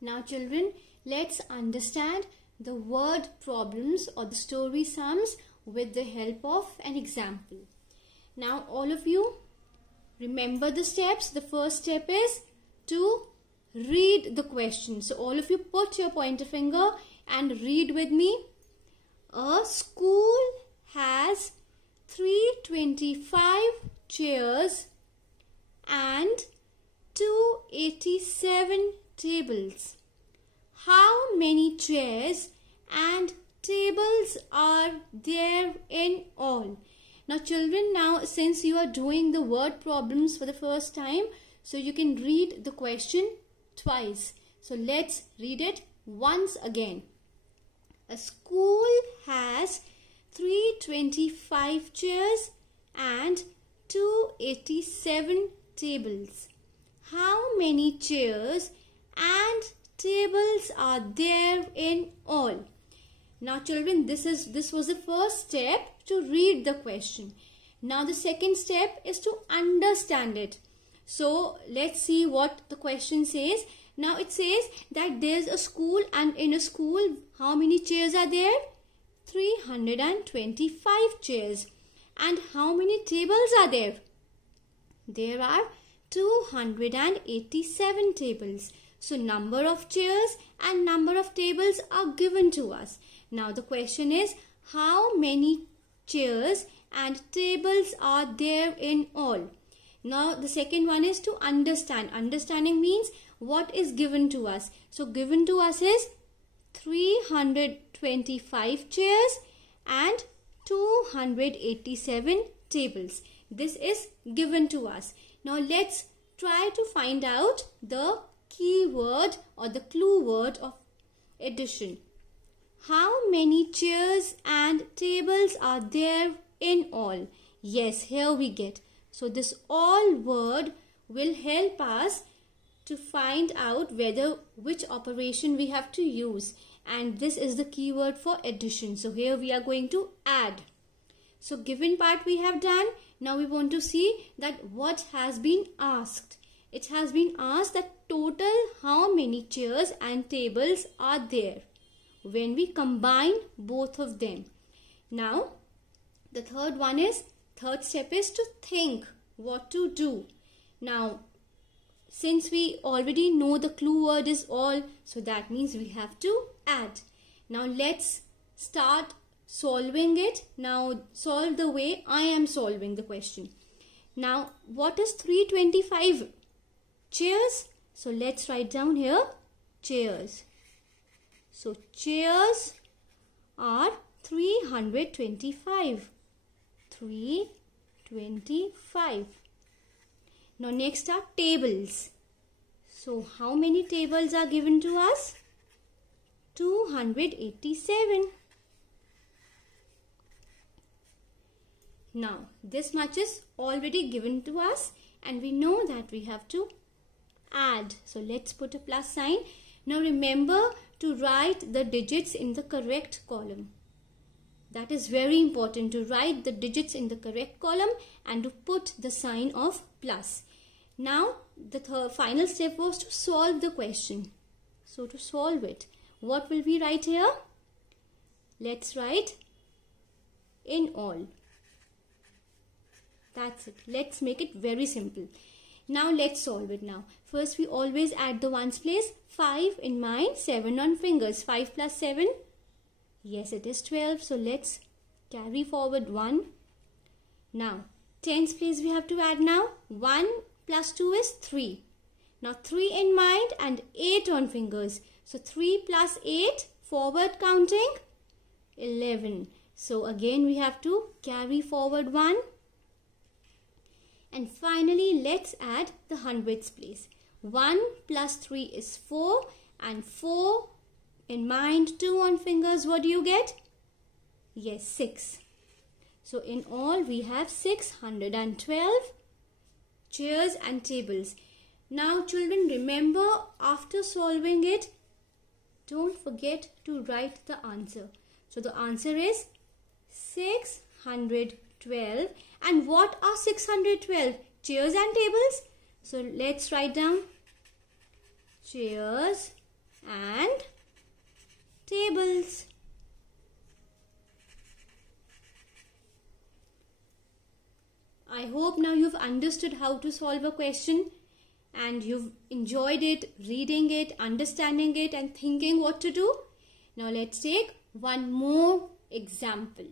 Now children, let's understand the word problems or the story sums with the help of an example. Now all of you remember the steps. The first step is to read the question. So all of you put your pointer finger and read with me. A school has 325 chairs and 287 tables. How many chairs and tables are there in all? Now children, now since you are doing the word problems for the first time, so you can read the question twice. So let's read it once again. A school has 325 chairs and 287 tables. How many chairs and tables are there in all? Now children, this was the first step to read the question. Now the second step is to understand it. So let's see what the question says. Now it says that there's a school, and in a school how many chairs are there? 325 chairs. And how many tables are there? There are 287 tables. So number of chairs and number of tables are given to us. Now the question is, how many chairs and tables are there in all? Now the second one is to understand. Understanding means what is given to us. So given to us is 325 chairs and 287 tables. This is given to us. Now let's try to find out the keyword or the clue word of addition. How many chairs and tables are there in all? Yes, here we get. So this all word will help us to find out which operation we have to use. And this is the keyword for addition. So here we are going to add. So given part we have done. Now we want to see that what has been asked. It has been asked that total how many chairs and tables are there when we combine both of them. Now the third step is to think what to do. Now since we already know the clue word is all, so that means we have to add. Now let's start solving it. Now solve the way I am solving the question. Now what is 325 chairs? So let's write down here chairs. So chairs are 325. 325. Now next are tables. So how many tables are given to us? 287. Now this much is already given to us and we know that we have to add. So let's put a plus sign. Now remember to write the digits in the correct column. That is very important, to write the digits in the correct column and to put the sign of plus. Now the final step was to solve the question. So to solve it, what will we write here? Let's write in all. That's it. Let's make it very simple. Now let's solve it now. First we always add the ones place. 5 in mind, 7 on fingers. 5 plus 7. Yes, it is 12. So let's carry forward 1. Now, tens place we have to add now. 1 plus 2 is 3. Now 3 in mind and 8 on fingers. So 3 plus 8, forward counting, 11. So again we have to carry forward 1. And finally let's add the hundredths place. 1 plus 3 is 4 and 4 in mind, 2 on fingers, what do you get? Yes, 6. So in all we have 612 chairs and tables. Now children, remember, after solving it, don't forget to write the answer. So the answer is 612. And what are 612? Chairs and tables. So let's write down chairs and tables. I hope now you've understood how to solve a question and you've enjoyed it, reading it, understanding it and thinking what to do. Now let's take one more example.